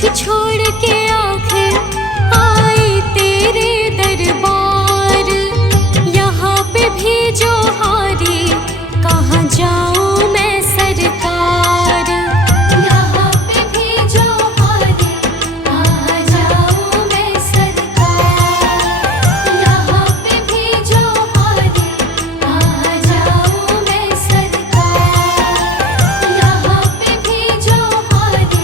कुछ छोड़ के आखिर आई तेरे दरबार। यहाँ पे भी जो हारी कहाँ जाऊँ मैं सरकार। यहाँ पे भी जो हारी कहाँ जाऊँ मैं सरकार। यहाँ पे भी जो हारी कहाँ जाऊँ मैं सरकार। यहाँ पे भी जो हारी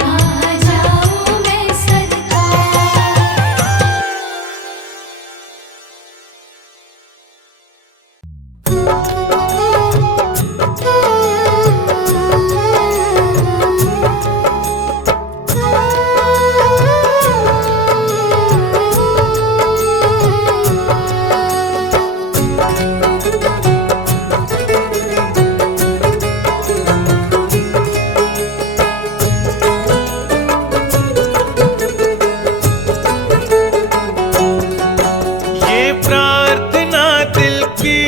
कहाँ जाऊँ मैं सरकार। ये प्रार्थना दिल की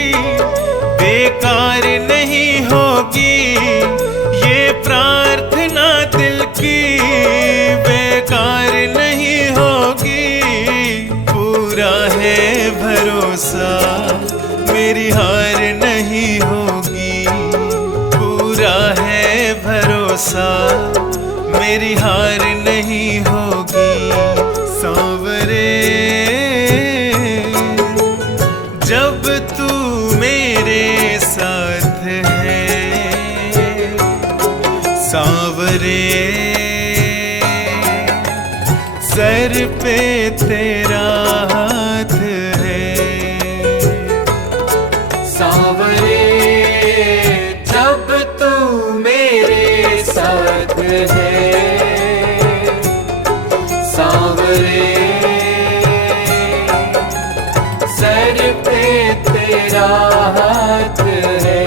बेकार नहीं होगी। ये प्रार्थना दिल की बेकार नहीं होगी। पूरा है भरोसा मेरी हार नहीं होगी। पूरा है भरोसा मेरी हार नहीं होगी। सांवरे जब तू मेरे साथ है। सांवरे सर पे तेरा हाथ है। सांवरे जब तू मेरे साथ है। सांवरे सर पे तेरा हाथ है।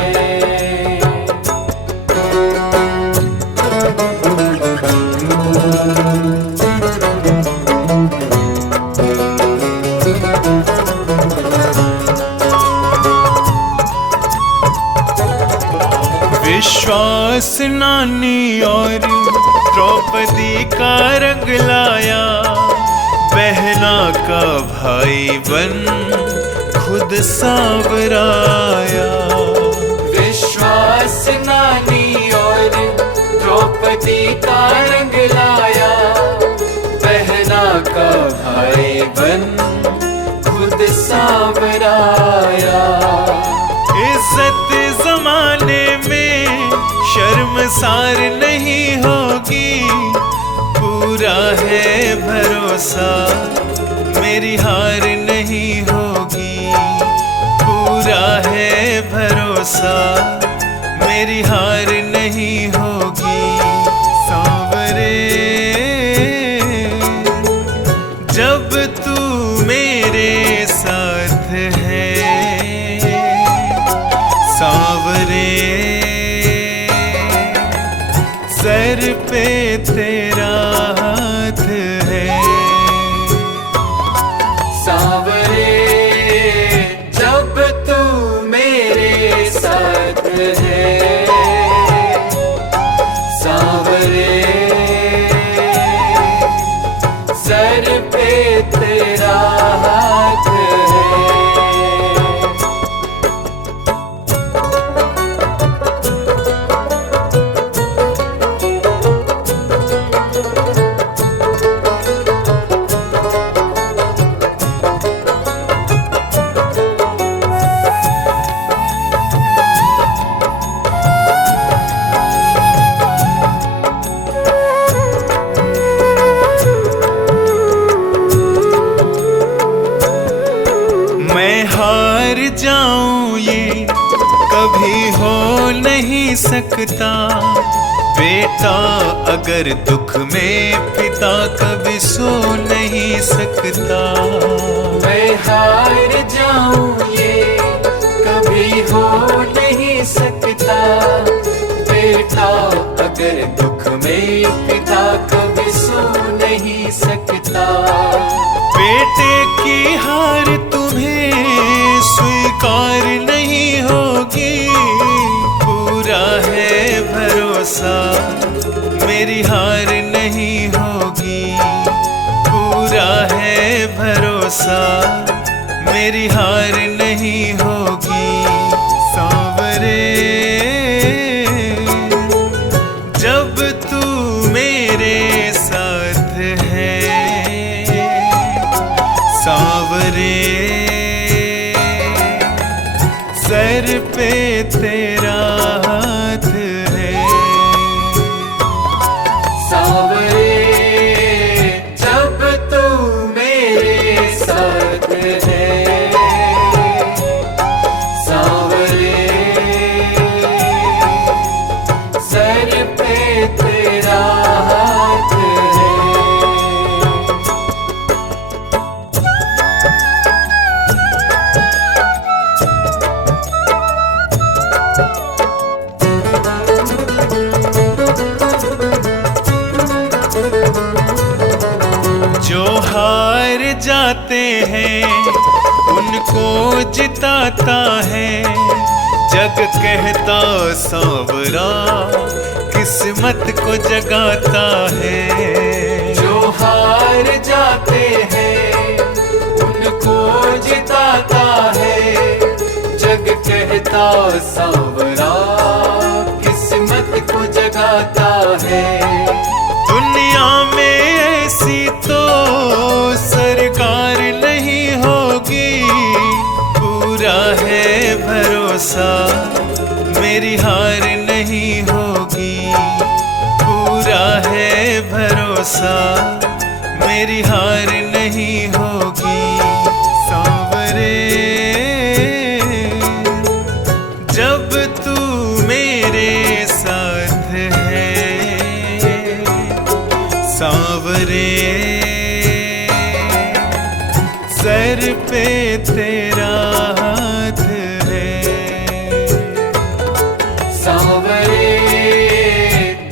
विश्वास नानी और द्रौपदी का रंग लाया। बहना का भाई बन खुद सांवराया। विश्वास नानी और द्रौपदी का रंग लाया। बहना का भाई बन खुद सांवराया। इज्जत जमाने में शर्मसार नहीं होगी। पूरा है भरोसा मेरी हार नहीं होगी। पूरा है भरोसा मेरी हार नहीं होगी। सांवरे जब तू मेरे साथ है। सांवरे सर पे तेरा हाथ है। सांवरे जब तू मेरे साथ है। सांवरे सर पे तेरा हाथ है। मैं हार जाऊं ये कभी हो नहीं सकता। बेटा अगर दुख में पिता कभी सो नहीं सकता। मैं हार जाऊं ये कभी हो नहीं सकता। बेटा अगर दुख में पिता कभी सो नहीं सकता। बेटे की हार तुम्हें स्वीकार नहीं होगी। पूरा है भरोसा मेरी हार नहीं होगी। भरोसा मेरी हार नहीं होगी सांवरे। जब तू मेरे साथ है सांवरे, सर पे तेरा हाथ है सांवरे। जब तू मेरे साथ है सांवरे, सर पे तेरा हाथ है। जो हार जाते हैं उनको जिताता है जग कहता सांवरा, किस्मत को जगाता है। जो हार जाते हैं उनको जिताता है जग कहता सांवरा, किस्मत को जगाता है। दुनिया में ऐसी तो सरकार नहीं होगी, पूरा है भरोसा मेरी हार नहीं होगी। पूरा है भरोसा मेरी हार नहीं होगी सांवरे। जब तू मेरे साथ है सांवरे, सर पे तेरा हाथ है सांवरे।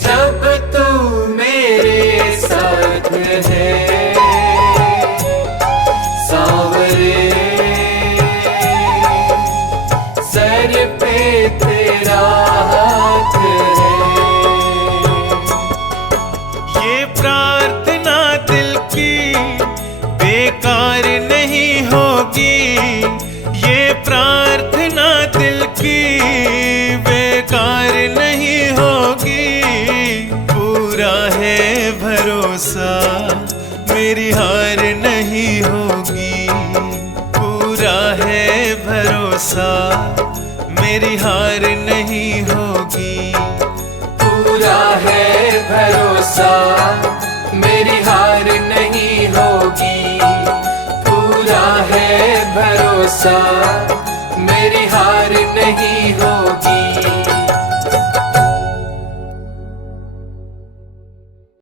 जब तू मेरे साथ है सांवरे, सर पे तेरा हाथ है। ये प्रार्थना दिल की बेकार नहीं होगी, ये प्रार्थना दिल की बेकार नहीं होगी। पूरा है भरोसा मेरी हार नहीं होगी। पूरा है भरोसा मेरी हार नहीं होगी। पूरा है भरोसा मेरी हार नहीं होगी। पूरा है भरोसा मेरी हार नहीं होगी।